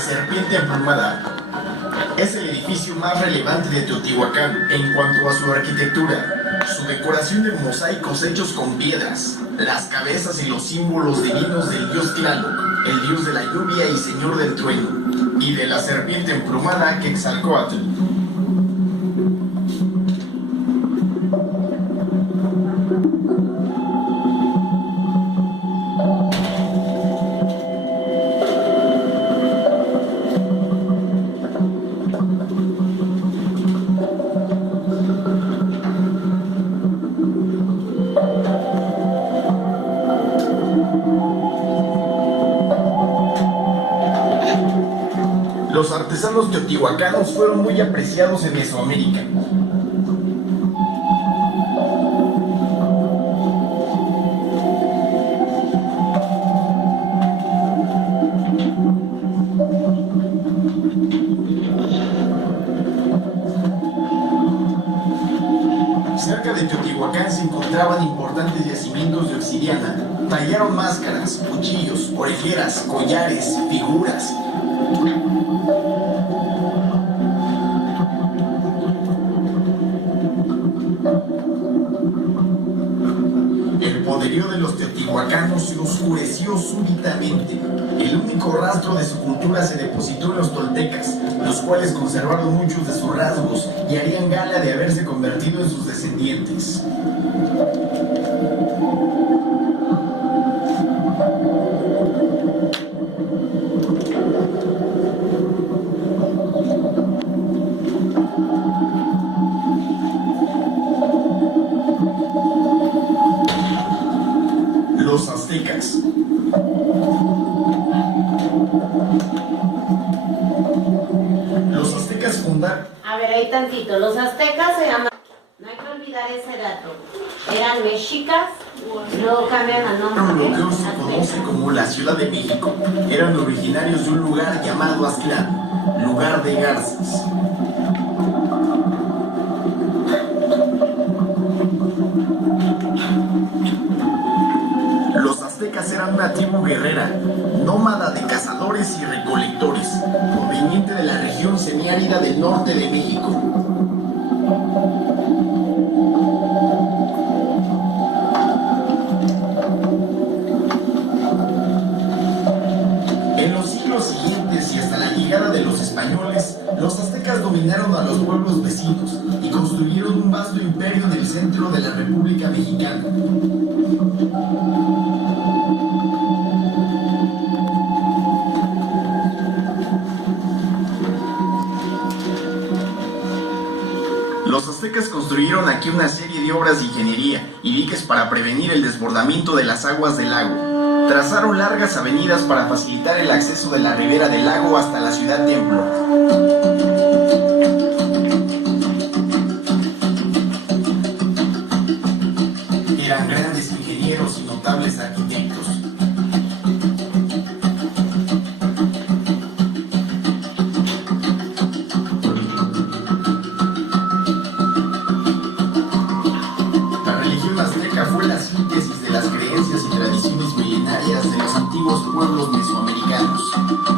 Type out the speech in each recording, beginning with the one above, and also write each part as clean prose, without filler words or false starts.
serpiente emplumada es el edificio más relevante de Teotihuacán en cuanto a su arquitectura, su decoración de mosaicos hechos con piedras, las cabezas y los símbolos divinos del dios Tlaloc, el dios de la lluvia y señor del trueno, y de la serpiente emplumada Quetzalcóatl. Los artesanos teotihuacanos fueron muy apreciados en Mesoamérica. Cerca de Teotihuacán se encontraban importantes yacimientos de obsidiana. Tallaron máscaras, cuchillos, orejeras, collares, figuras. El poderío de los teotihuacanos se oscureció súbitamente. El único rastro de su cultura se depositó en los toltecas, los cuales conservaron muchos de sus rasgos y harían gala de haberse convertido en sus descendientes. Los aztecas. Los aztecas fundaron... A ver, ahí tantito. Los aztecas se llaman... No hay que olvidar ese dato. Eran mexicas, luego cambian al nombre. Lo que hoy se conoce como la Ciudad de México. Eran originarios de un lugar llamado Aztlán, lugar de garzas. Los aztecas eran una tribu guerrera, nómada de cazadores y recolectores, proveniente de la región semiárida del norte de México. En los siglos siguientes y hasta la llegada de los españoles, los aztecas dominaron a los pueblos vecinos y construyeron un vasto imperio en el centro de la República Mexicana. Los aztecas construyeron aquí una serie de obras de ingeniería y diques para prevenir el desbordamiento de las aguas del lago. Trazaron largas avenidas para facilitar el acceso de la ribera del lago hasta la ciudad templo. Eran grandes ingenieros y notables arquitectos. Fue la síntesis de las creencias y tradiciones milenarias de los antiguos pueblos mesoamericanos,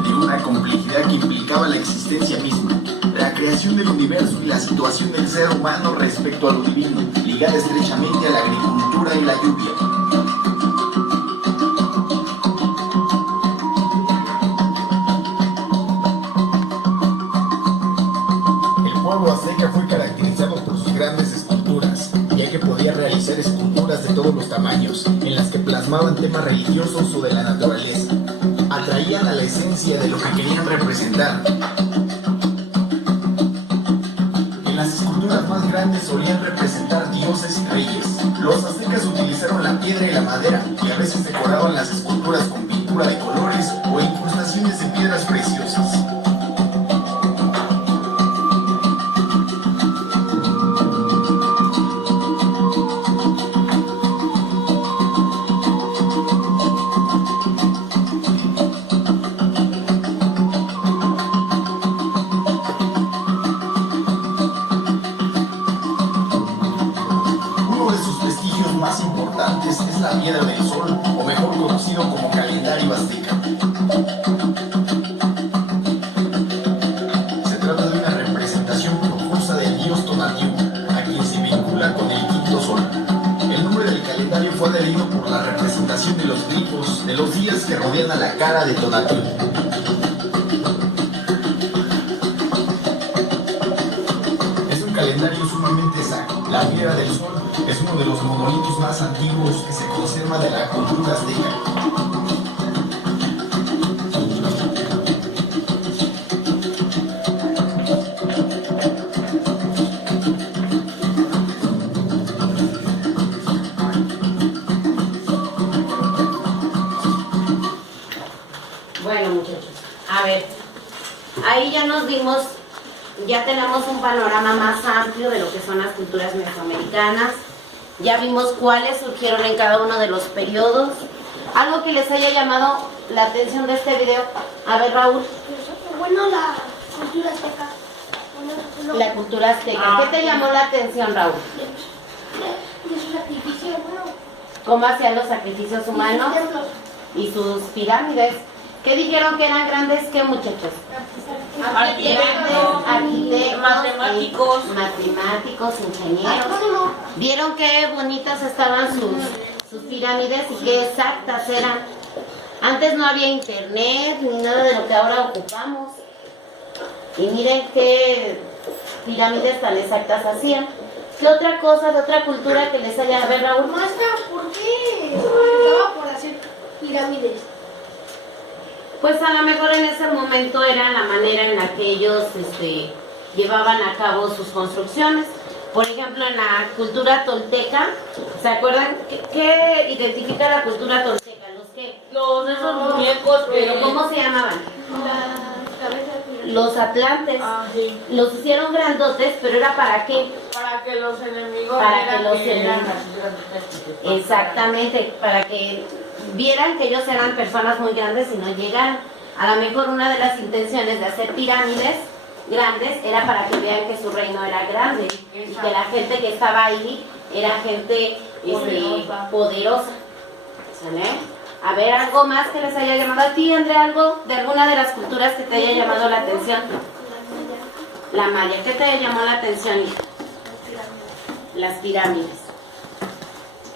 de una complejidad que implicaba la existencia misma, la creación del universo y la situación del ser humano respecto a lo divino, ligada estrechamente a la agricultura y la lluvia. El pueblo azteca fue caracterizado por sus grandes esculturas, ya que podía realizar esculturas de todos los tamaños, en las que plasmaban temas religiosos o de la naturaleza. Atraían a la esencia de lo que querían representar. En las esculturas más grandes solían representar dioses y reyes. Los aztecas utilizaron la piedra y la madera, y a veces decoraban las esculturas con pintura de colores o incrustaciones de piedras preciosas. Más importantes es la piedra del sol, o mejor conocido como calendario azteca. de los días que rodean a la cara de Tonatiuh. Es un calendario sumamente sacro. La Piedra del Sol es uno de los monolitos más antiguos que se conserva de la cultura azteca. Bueno, muchachos, a ver, ahí ya nos dimos, ya tenemos un panorama más amplio de lo que son las culturas mesoamericanas. Ya vimos cuáles surgieron en cada uno de los periodos. Algo que les haya llamado la atención de este video. A ver, Raúl. Bueno, la cultura azteca. La cultura azteca. ¿Qué te llamó la atención, Raúl? De su sacrificio, bueno. ¿Cómo hacían los sacrificios humanos? Templos. Y sus pirámides. ¿Qué dijeron que eran grandes? ¿Qué, muchachos? Arquitectos, matemáticos, ingenieros. ¿Vieron qué bonitas estaban sus pirámides y qué exactas eran? Antes no había internet ni nada de lo que ahora ocupamos. Y miren qué pirámides tan exactas hacían. ¿Qué otra cosa de otra cultura que les haya? A ver, Raúl. Maestra, ¿por qué estaba por hacer pirámides? Pues a lo mejor en ese momento era la manera en la que ellos llevaban a cabo sus construcciones. Por ejemplo, en la cultura tolteca, ¿se acuerdan? ¿Qué identifica la cultura tolteca? ¿Los qué? Esos muñecos, ¿Pero cómo se llamaban? Las cabezas de Los atlantes. sí. Los hicieron grandotes, pero ¿era para qué? Para que los enemigos Para vieran que los eran enemigos. así grandes. Exactamente, para que vieran que ellos eran personas muy grandes y no llegaran. A lo mejor una de las intenciones de hacer pirámides grandes era para que vean que su reino era grande y que la gente que estaba ahí era gente poderosa. ¿Sale? A ver, ¿algo más que les haya llamado a ti, Andrea? ¿Algo de alguna de las culturas que te haya llamado la atención? La maya. ¿Qué te llamó la atención, hija? Las pirámides.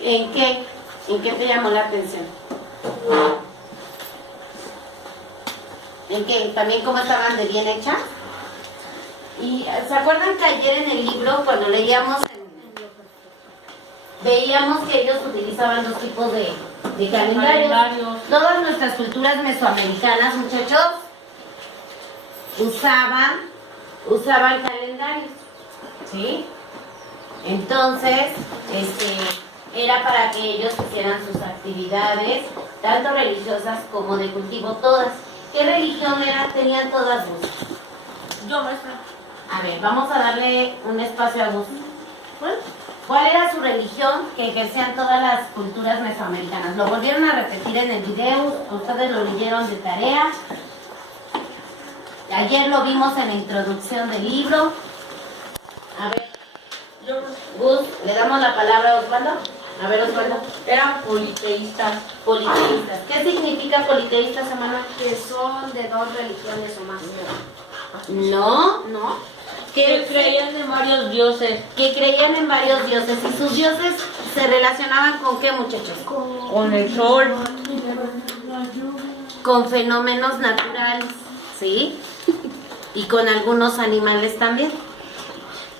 ¿En qué? ¿En qué te llamó la atención? ¿En qué? ¿También cómo estaban de bien hechas? Y ¿se acuerdan que ayer en el libro, cuando leíamos, veíamos que ellos utilizaban dos tipos de calendarios? Todas nuestras culturas mesoamericanas, muchachos, usaban calendarios, ¿sí? Entonces, era para que ellos hicieran sus actividades, tanto religiosas como de cultivo, todas. ¿Qué religión tenían todas vos? Yo, maestra. A ver, vamos a darle un espacio a Gus. ¿Cuál era su religión que ejercían todas las culturas mesoamericanas? Lo volvieron a repetir en el video, ustedes lo leyeron de tarea. Ayer lo vimos en la introducción del libro. A ver, Gus, le damos la palabra a Osvaldo. A ver, Osvaldo. Eran politeístas. Politeístas. ¿Qué significa politeístas, Emanuel? que son de dos religiones o más. No. ¿No? Que creían en varios dioses. Que creían en varios dioses. ¿Y sus dioses se relacionaban con qué, muchachos? Con el sol. Con fenómenos naturales, ¿sí? Y con algunos animales también.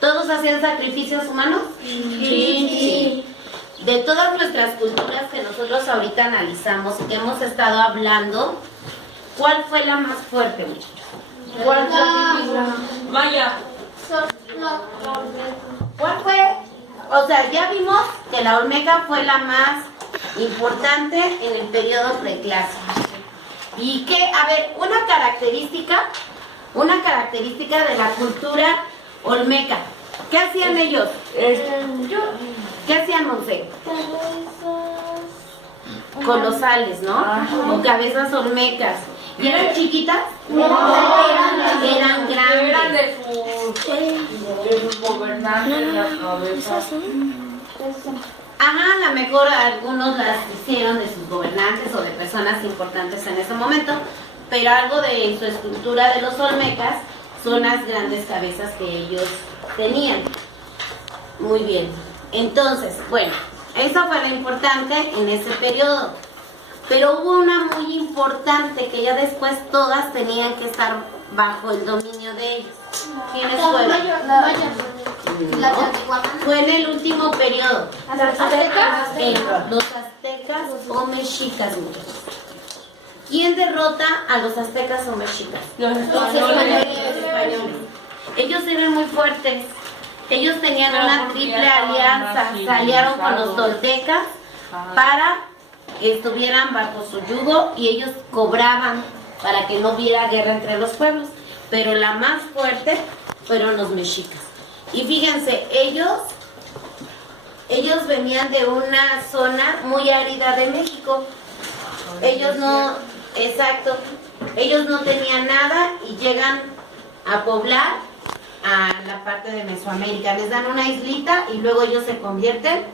¿Todos hacían sacrificios humanos? Sí. De todas nuestras culturas que nosotros ahorita analizamos y que hemos estado hablando, ¿cuál fue la más fuerte, muchachos? ¿Cuál Maya. ¿Cuál fue? O sea, ya vimos que la Olmeca fue la más importante en el periodo preclásico. Y que, a ver, una característica de la cultura Olmeca. ¿Qué hacían ellos? ¿Qué hacían, Monse? Colosales, ¿no? O cabezas olmecas. ¿Y eran chiquitas? Eran grandes. Eran de sus gobernantes las cabezas. Ajá, a lo mejor algunos las hicieron de sus gobernantes o de personas importantes en ese momento, pero algo de su estructura de los olmecas son las grandes cabezas que ellos tenían. Muy bien. Entonces, bueno, eso fue lo importante en ese periodo. Pero hubo una muy importante que ya después todas tenían que estar bajo el dominio de ellos. ¿Quiénes fueron? La Teotihuacán. Fue en el último periodo. ¿Los aztecas? Los aztecas o mexicas, muchachos. ¿Quién derrota a los aztecas o mexicas? Los españoles. españoles. Ellos eran muy fuertes. Ellos tenían Pero una porque triple ya estaban alianza. más Se aliaron con los civilizados. toltecas para que estuvieran bajo su yugo y ellos cobraban para que no hubiera guerra entre los pueblos. Pero la más fuerte fueron los mexicas. Y fíjense, ellos venían de una zona muy árida de México. Ellos no, exacto, ellos no tenían nada y llegan a poblar a la parte de Mesoamérica. Les dan una islita y luego ellos se convierten